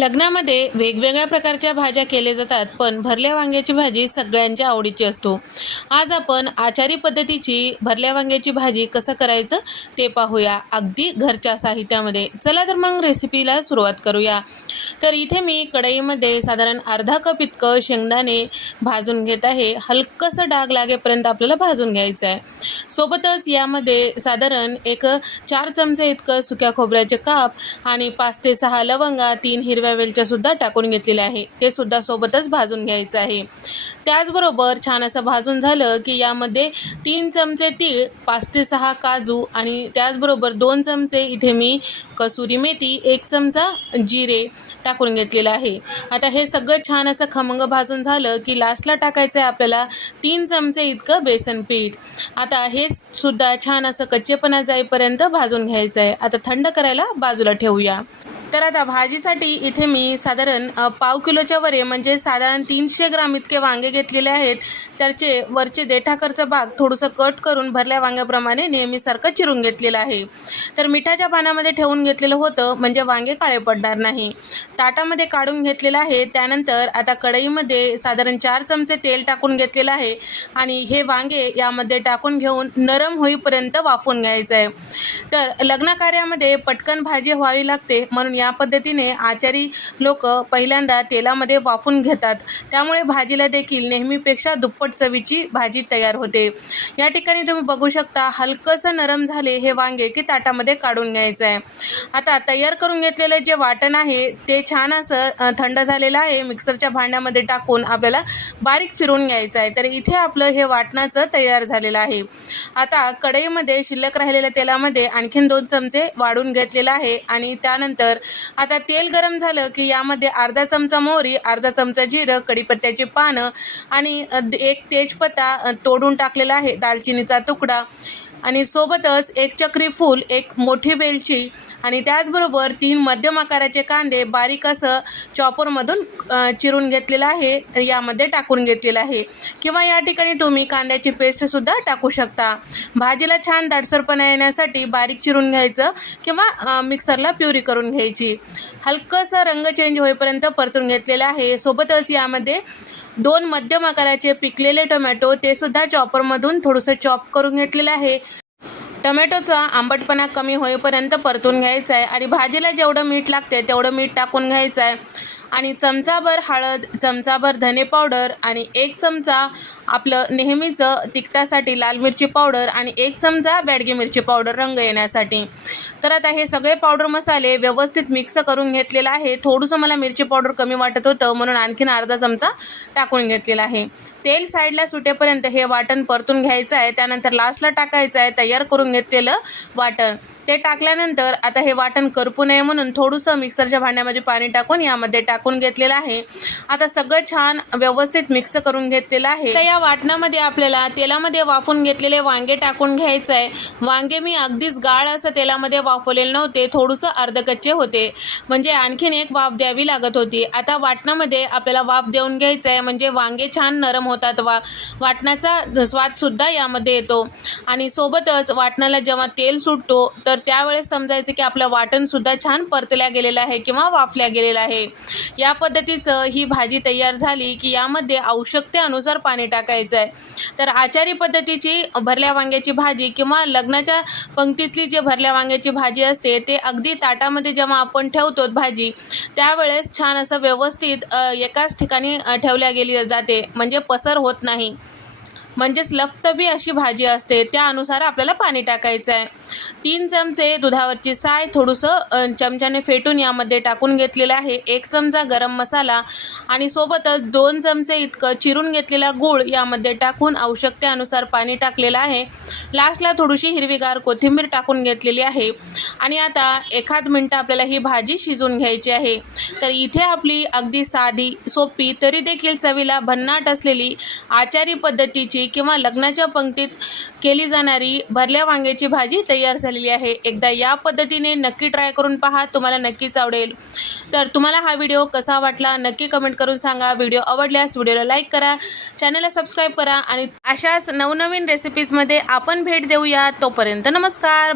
लग्नामध्ये वेगवेगळ्या प्रकारच्या भाज्या केल्या जातात पण भरल्या वांग्याची भाजी सगळ्यांच्या आवडीची असतो. आज आपण आचारी पद्धतीची भरल्या वांग्याची भाजी कसं करायचं ते पाहूया अगदी घरच्या साहित्यामध्ये. चला तर मग रेसिपीला सुरुवात करूया. तर इथे मी कढईमध्ये साधारण अर्धा कप इतकं शेंगदाणे भाजून घेत आहे. हलकंसं डाग लागेपर्यंत आपल्याला भाजून घ्यायचं आहे. सोबतच यामध्ये साधारण एक चार चमचे इतकं सुक्या खोबऱ्याचे काप आणि पाच ते सहा लवंगा तीन हिरव्या वेलच्या सुद्धा टाकून घेतलेल्या आहे. ते सुद्धा सोबतच भाजून घ्यायचं आहे. त्याचबरोबर छान असं भाजून झालं की यामध्ये तीन चमचे तीळ पाच ते सहा काजू आणि त्याचबरोबर दोन चमचे इथे मी कसुरी मेथी एक चमचा जिरे टाकून घेतलेलं आहे. आता हे सगळं छान असं खमंग भाजून झालं की लास्टला टाकायचं आहे आपल्याला तीन चमचे इतकं बेसन पीठ. आता हे सुद्धा छान असं कच्चेपणा जाईपर्यंत भाजून घ्यायचं आहे. आता थंड करायला बाजूला ठेवूया. तर आता भाजीसाठी इथे मी साधारण पाव किलोच्या वरे म्हणजे साधारण तीनशे ग्राम इतके वांगे घेतलेले आहेत. त्याचे वरचे देठाकरचा भाग थोडंसं कट करून भरल्या वांग्याप्रमाणे नेहमीसारखं चिरून घेतलेलं आहे. तर मिठाच्या पाण्यामध्ये ठेवून घेतलेलं होतं म्हणजे वांगे काळे पडणार नाही. ताटामध्ये काढून घेतलेलं आहे. त्यानंतर आता कढईमध्ये साधारण चार चमचे तेल टाकून घेतलेलं आहे आणि हे वांगे यामध्ये टाकून घेऊन नरम होईपर्यंत वाफून घ्यायचं आहे तर लग्न कार्यामध्ये पटकन भाजी व्हावी लागते म्हणून या पद्धतीने आचारी लोक पहिल्यांदा तेलामध्ये वाफून घेतात. त्यामुळे भाजीला देखील नेहमीपेक्षा दुप्पट चवीची भाजी तयार होते. या ठिकाणी तुम्ही बघू शकता हलकंसं नरम झाले हे वांगे की ताटामध्ये काढून घ्यायचं आहे आता तयार करून घेतलेलं जे वाटण आहे ते छान असं थंड झालेलं आहे. मिक्सरच्या भांड्यामध्ये टाकून आपल्याला बारीक फिरून घ्यायचं आहे तर इथे आपलं हे वाटणाचं तयार झालेलं आहे. आता कढईमध्ये शिल्लक राहिलेल्या तेलामध्ये आणखीन दोन चमचे वाढून घेतलेलं आहे आणि त्यानंतर आता तेल गरम झालं की यामध्ये अर्धा चमचा मोहरी अर्धा चमचा जिरं कडीपत्त्याची पानं आणि एक तेजपत्ता तोडून टाकलेला आहे दालचिनीचा तुकडा. आणि सोबतच एक चक्री फूल एक मोठी वेलची आणि त्याचबरोबर तीन मध्यम आकाराचे कांदे बारीक असं चॉपरमधून चिरून घेतलेलं आहे. यामध्ये टाकून घेतलेलं आहे. किंवा या ठिकाणी तुम्ही कांद्याची पेस्टसुद्धा टाकू शकता. भाजीला छान दाटसरपणा येण्यासाठी बारीक चिरून घ्यायचं किंवा मिक्सरला प्युरी करून घ्यायची. हलकंसं रंग चेंज होईपर्यंत परतून घेतलेलं आहे. सोबतच यामध्ये दोन मध्यम आकाराचे पिकलेले टोमॅटो ते सुद्धा चॉपरमधून थोडंसं चॉप करून घेतलेलं आहे. टोमॅटोचा आंबटपणा कमी होईपर्यंत परतून घ्यायचा आहे आणि भाजीला जेवढं मीठ लागते तेवढं मीठ टाकून घ्यायचं आहे. आणि चमचाभर हळद चमचाभर धने पावडर आणि एक चमचा आपलं नेहमीचं तिखटासाठी लाल मिरची पावडर आणि एक चमचा बॅडगी मिरची पावडर रंग येण्यासाठी. तर आता हे सगळे पावडर मसाले व्यवस्थित मिक्स करून घेतलेलं आहे. थोडंसं मला मिरची पावडर कमी वाटत होतं म्हणून आणखीन अर्धा चमचा टाकून घेतलेला आहे. तेल साईडला सुटेपर्यंत हे वाटण परतून घ्यायचं आहे. त्यानंतर लास्टला टाकायचं आहे तयार करून घेतलेलं वाटण. ते टाकल्यानंतर आता हे वाटण करपू नये म्हणून थोडंसं मिक्सरच्या भांड्यामध्ये पाणी टाकून यामध्ये टाकून घेतलेलं आहे. आता सगळं छान व्यवस्थित मिक्स करून घेतलेलं आहे. तर या वाटणामध्ये आपल्याला तेलामध्ये वाफून घेतलेले वांगे टाकून घ्यायचं आहे. वांगे मी अगदीच गाळ असं तेलामध्ये वाफवलेले नव्हते थोडंसं अर्धकच्चे होते. म्हणजे आणखीन एक वाफ द्यावी लागत होती. आता वाटणामध्ये आपल्याला वाफ देऊन घ्यायचं आहे. म्हणजे वांगे छान नरम होतात. वा वाटणाचा स्वादसुद्धा यामध्ये येतो. आणि सोबतच वाटणाला जेव्हा तेल सुटतो तर त्यावेळेस समजायचं की आपलं वाटणसुद्धा छान परतल्या गेलेलं आहे किंवा वाफल्या गेलेलं आहे. या पद्धतीचं ही भाजी तयार झाली की यामध्ये आवश्यकतेनुसार पाणी टाकायचं आहे तर आचारी पद्धतीची भरल्या वांग्याची भाजी किंवा लग्नाच्या पंक्तीतली जी भरल्या वांग्याची भाजी असते ते अगदी ताटामध्ये जेव्हा आपण ठेवतो भाजी त्यावेळेस छान असं व्यवस्थित एकाच ठिकाणी ठेवल्या गेली जाते. म्हणजे असर होत नाही. म्हणजेच लपतबी अशी भाजी असते त्यानुसार आपल्याला पाणी टाकायचं आहे तीन चमचे दुधावरची साय थोडंसं चमच्याने फेटून यामध्ये टाकून घेतलेलं आहे. एक चमचा गरम मसाला आणि सोबतच दोन चमचे इतकं चिरून घेतलेला गूळ यामध्ये टाकून आवश्यकतेनुसार पाणी टाकलेलं आहे. लास्टला थोडीशी हिरवीगार कोथिंबीर टाकून घेतलेली आहे. आणि आता एखाद मिनटं आपल्याला ही भाजी शिजून घ्यायची आहे. तर इथे आपली अगदी साधी सोपी तरी देखील चवीला भन्नाट असलेली आचारी पद्धतीची किंवा लग्नाच्या पंक्तीत केली जाणारी भरल्या वांग्याची भाजी तयार झालेली आहे. एकदा या पद्धतीने नक्की ट्राय करून पहा तुम्हाला नक्कीच आवडेल. तर तुम्हाला हा व्हिडिओ कसा वाटला नक्की कमेंट करून सांगा. व्हिडिओ आवडल्यास व्हिडिओला लाईक करा चॅनलला सबस्क्राईब करा आणि अशाच नवनवीन रेसिपीजमध्ये आपण भेट देऊया. तोपर्यंत नमस्कार.